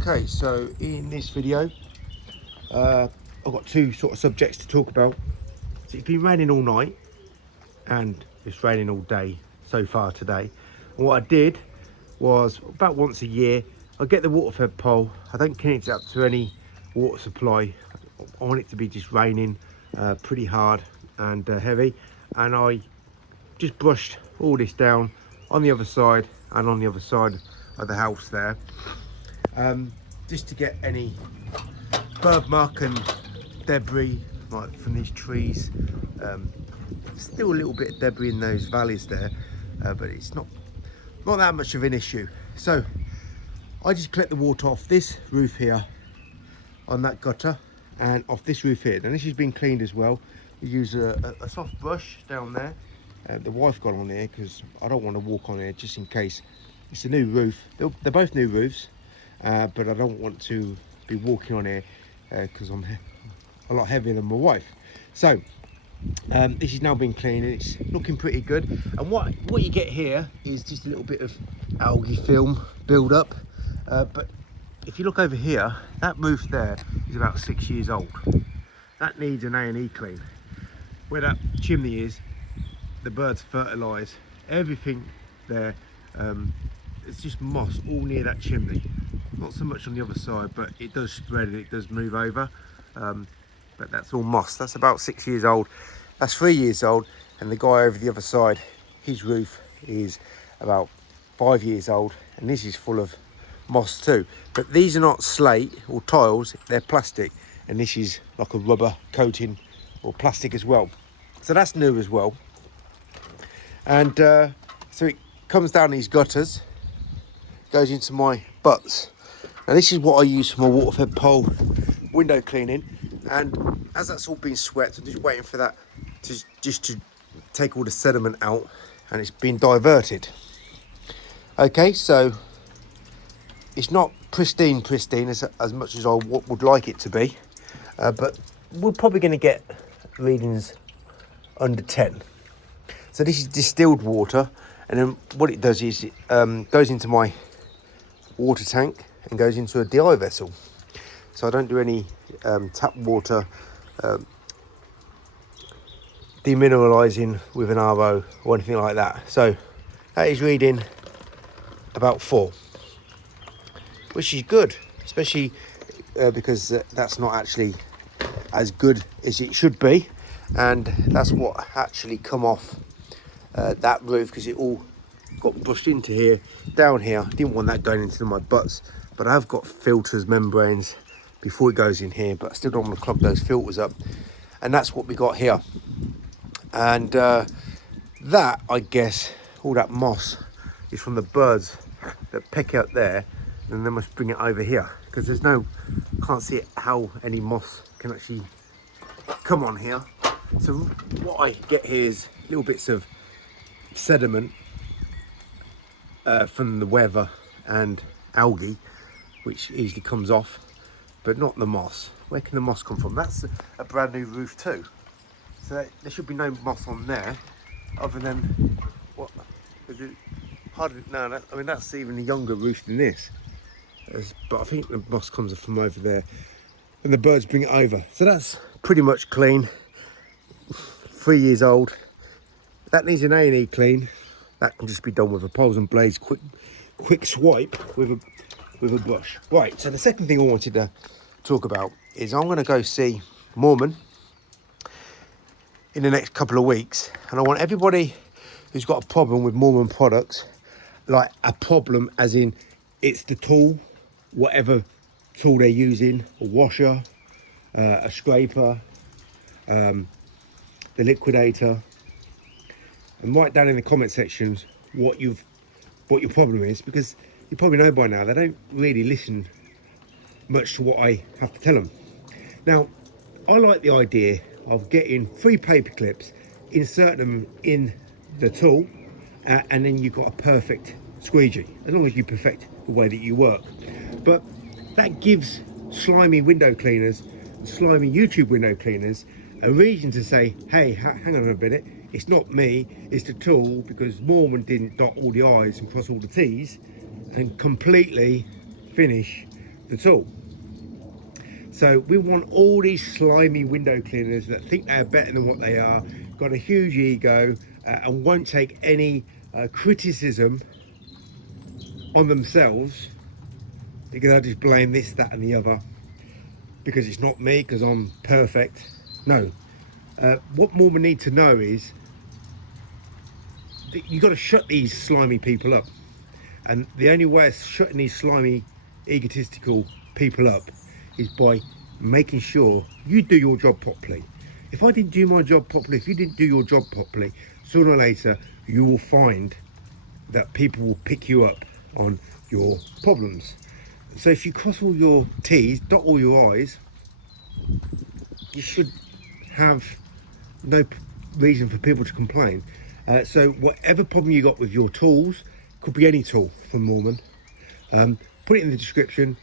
Okay, so in this video, I've got two sort of subjects to talk about. So it's been raining all night and it's raining all day so far today. And what I did was about once a year, I get the water fed pole. I don't connect it up to any water supply. I want it to be just raining pretty hard and heavy. And I just brushed all this down on the other side and on the other side of the house there. Just to get any bird muck and debris like from these trees. Still a little bit of debris in those valleys there, but it's not that much of an issue. So I just collect the water off this roof here on that gutter and off this roof here. And this has been cleaned as well. We use a soft brush down there. The wife got on here because I don't want to walk on here just in case. It's a new roof. They're both new roofs. But I don't want to be walking on here because I'm a lot heavier than my wife. So this is now been cleaned and it's looking pretty good. And what you get here is just a little bit of algae film build up. But if you look over here, that roof there is about 6 years old. That needs an A&E clean. Where that chimney is, the birds fertilise everything there. It's just moss all near that chimney. Not so much on the other side, but it does spread and it does move over. But that's all moss. That's about 6 years old. That's 3 years old. And the guy over the other side, his roof is about 5 years old. And this is full of moss too. But these are not slate or tiles, they're plastic. And this is like a rubber coating or plastic as well. So that's new as well. And so it comes down these gutters, goes into my butts. Now this is what I use for my water fed pole window cleaning, and as that's all been swept, I'm just waiting for that to take all the sediment out, and it's been diverted. Okay, so it's not pristine as much as I would like it to be, but we're probably going to get readings under 10. So this is distilled water, and then what it does is it goes into my water tank and goes into a DI vessel. So I don't do any tap water demineralising with an RO or anything like that. So that is reading about 4, which is good, especially because that's not actually as good as it should be, and that's what actually come off that roof, because it all got brushed into here, down here. I didn't want that going into my butts, but I've got filters, membranes before it goes in here, but I still don't want to clog those filters up. And that's what we got here. And that, I guess, all that moss is from the birds that peck out there, and they must bring it over here, because there's no, can't see how any moss can actually come on here. So what I get here is little bits of sediment from the weather and algae, which easily comes off, but not the moss. Where can the moss come from? That's a brand new roof too, so there should be no moss on there, other than what is it? Hardly, no, I mean that's even a younger roof than this. But I think the moss comes from over there, and the birds bring it over. So that's pretty much clean. 3 years old. That needs an A&E clean. That can just be done with a poles and blades quick swipe with a brush. Right, so the second thing I wanted to talk about is I'm going to go see Moerman in the next couple of weeks, and I want everybody who's got a problem with Moerman products, like a problem as in it's the tool, whatever tool they're using, a washer, a scraper, the liquidator, and write down in the comment sections what your problem is, because you probably know by now they don't really listen much to what I have to tell them. Now, I like the idea of getting 3 paper clips, inserting them in the tool, and then you've got a perfect squeegee, as long as you perfect the way that you work. But that gives slimy window cleaners, slimy YouTube window cleaners, a reason to say, hey, hang on a minute, it's not me, it's the tool, because Moerman didn't dot all the I's and cross all the T's and completely finish the tool. So we want all these slimy window cleaners that think they're better than what they are, got a huge ego, and won't take any criticism on themselves, because I just blame this, that and the other, because it's not me, because I'm perfect. No. What Moerman need to know is that you've got to shut these slimy people up. And the only way of shutting these slimy, egotistical people up is by making sure you do your job properly. If I didn't do my job properly, if you didn't do your job properly, sooner or later you will find that people will pick you up on your problems. So if you cross all your T's, dot all your I's, you should have no reason for people to complain. So whatever problem you got with your tools, could be any tool from Moerman, put it in the description,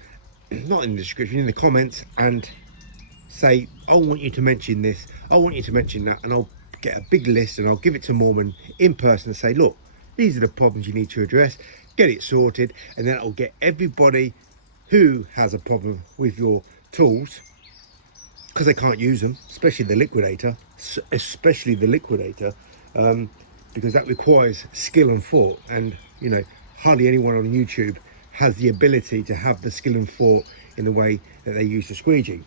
not in the description, in the comments, and say, I want you to mention this, I want you to mention that, and I'll get a big list and I'll give it to Moerman in person and say, look, these are the problems you need to address, get it sorted, and then I'll get everybody who has a problem with your tools, because they can't use them, especially the liquidator, because that requires skill and thought, and you know, hardly anyone on YouTube has the ability to have the skill and thought in the way that they use the squeegee.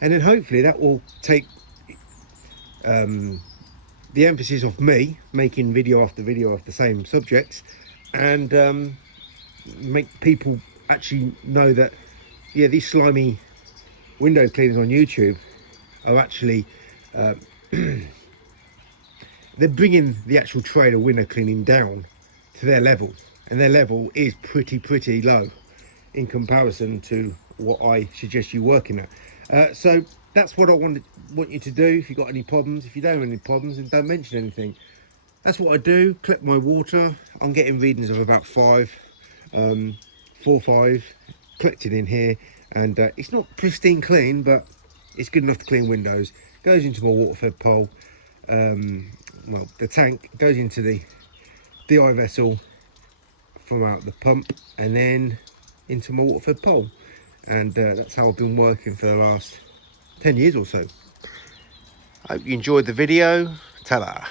And then hopefully that will take the emphasis off me making video after video of the same subjects, and make people actually know that, yeah, these slimy window cleaners on YouTube are actually they're bringing the actual trade of window cleaning down to their level, and their level is pretty low in comparison to what I suggest you working at. So that's what I want you to do. If you've got any problems, if you don't have any problems, then don't mention anything. That's what I do. Collect my water. I'm getting readings of about 4 or 5 collected in here, and it's not pristine clean, but it's good enough to clean windows. Goes into my water fed pole. Well, the tank goes into the DI vessel from out the pump, and then into my water fed pole, and that's how I've been working for the last 10 years or so. I hope you enjoyed the video. Ta-da.